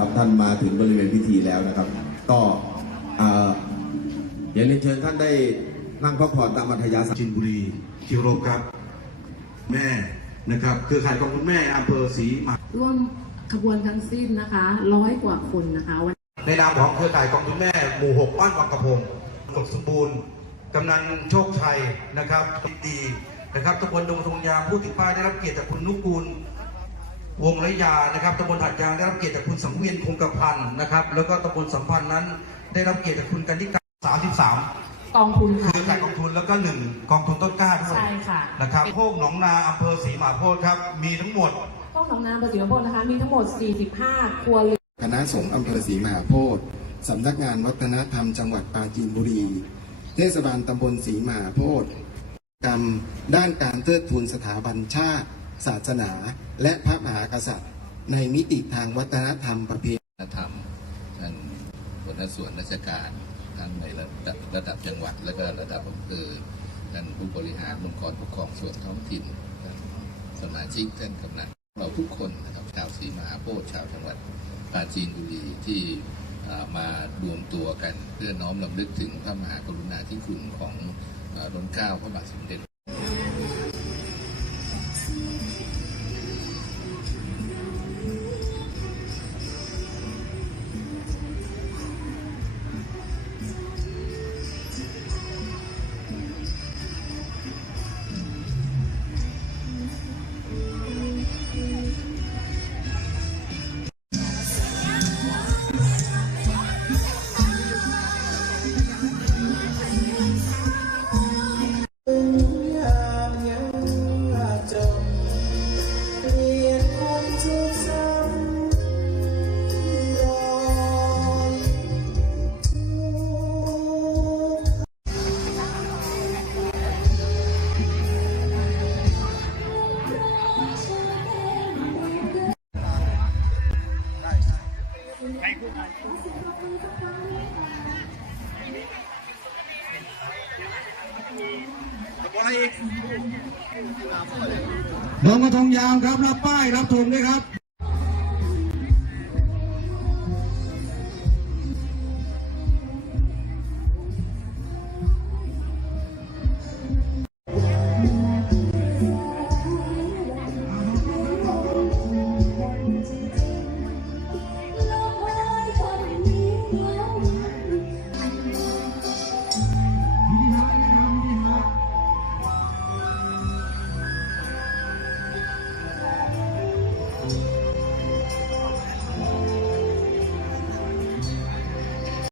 ครับท่านมาถึงบริเวณพิธีแล้วนะครับ ก็เอ่อเดี๋ยวเรียนเชิญท่านได้นั่งพักผ่อนตามอัธยาศัยจินบุรีที่เคารพครับ แม่นะครับเครือข่ายของคุณแม่อำเภอศรีมหาร่วมขบวนทั้งสิ้นนะคะร้อยกว่าคนนะคะวันในนามของเครือข่ายของคุณแม่หมู่หกบ้านวังกระพงสุขสมบูรณ์กำนันโชคชัยนะครับดีนะครับตำบลดงทงยางผู้ติดป้ายได้รับเกียรติจากคุณนุกูล วงระยานะครับตำบลหัดยางได้รับเกียรติจากคุณสังเวียนคงกระพันธ์นะครับ แล้วก็ตำบลสัมพันธ์นั้น ได้รับเกียรติจากคุณกันนิกา33กองทุนเคค่ะรือข่ายกองทุนแล้วก็หนึ่งกองทุนต้นกล้าด้วยใช่ค่ะ นะครับโคกหนองนาอำเภอศรีมหาโพธิ์ครับ มีทั้งหมดพวกหนองนาประสิทธิผลนะคะ มีทั้งหมด 45 ครัวเรือน คณะสงฆ์อำเภอศรีมหาโพธิ์สำนักงานวัฒนธรรมจังหวัดปราจีนบุรี เทศบาลตำบลศรีมหาโพธิ์กรรมด้านการเทิดทูนสถาบันชาติ ศาสนา และพระมหากษัตริย์ ในมิติทางวัฒนธรรมประเพณีธรรมท่านหัวหน้าส่วนราชการท่านในระดับระดับจังหวัด และก็ระดับอำเภอท่านผู้บริหารองค์กรปกครองส่วนท้องถิ่นท่านสมาชิกท่านกำนันเราทุกคนนะครับชาวศรีมหาโพธิ์ชาวจังหวัดปราจีนบุรีที่มารวมตัวกันเพื่อน้อมรำลึกถึงพระมหากรุณาธิคุณของอ่ารัชกาพระบาทสมเด็จ ดงกระทงยาวครับ รับป้าย รับธงด้วยครับ